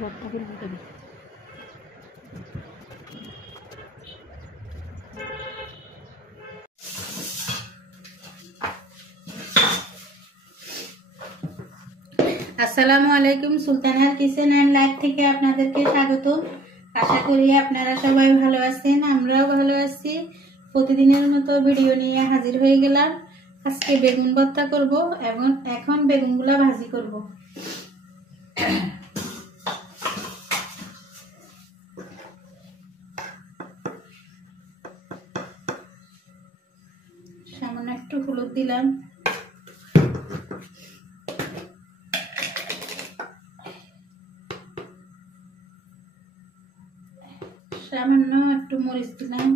ভর্তা করে দিতে। আসসালামু আলাইকুম, সুলতানার কিচেন অ্যান্ড লাইফ থেকে আপনাদেরকে স্বাগত। আশা করি আপনারা সবাই ভালো আছেন, আমরাও ভালো আছি। প্রতিদিনের মতো ভিডিও নিয়ে হাজির হয়ে গেলাম। আজকে বেগুন ভর্তা করব এবং এখন বেগুনগুলা ভাজি করব। সামান্য একটু হলুদ দিলাম, সামান্য একটু মরিচ দিলাম,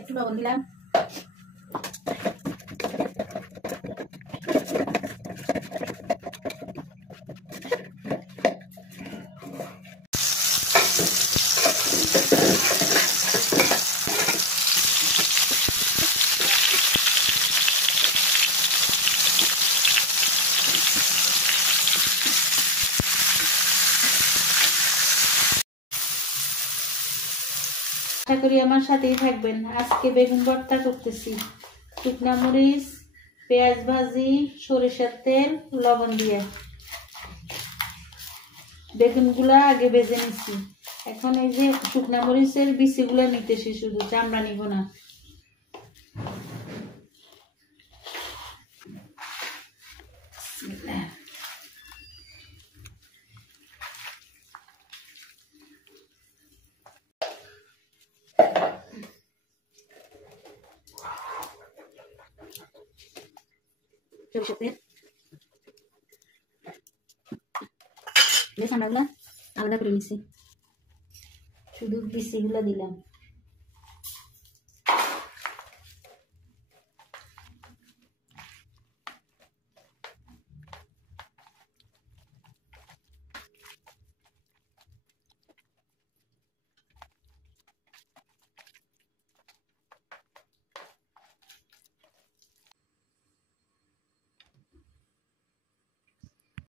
একটু লবণ দিলাম, আশা করি আমার সাথেই থাকবেন। আজকে বেগুন ভর্তা করতেছি শুকনা মরিচ, পেঁয়াজ ভাজি, সরিষার তেল, লবণ দিয়ে। বেগুনগুলা আগে ভেজে নিচ্ছি। এখন এই যে শুকনা মরিচের বিচিগুলা নিতেছি, শুধু চামড়া নিব না। চামড়াগুলা আলাদা করে নিচ্ছি, শুধু বিচিগুলা দিলাম।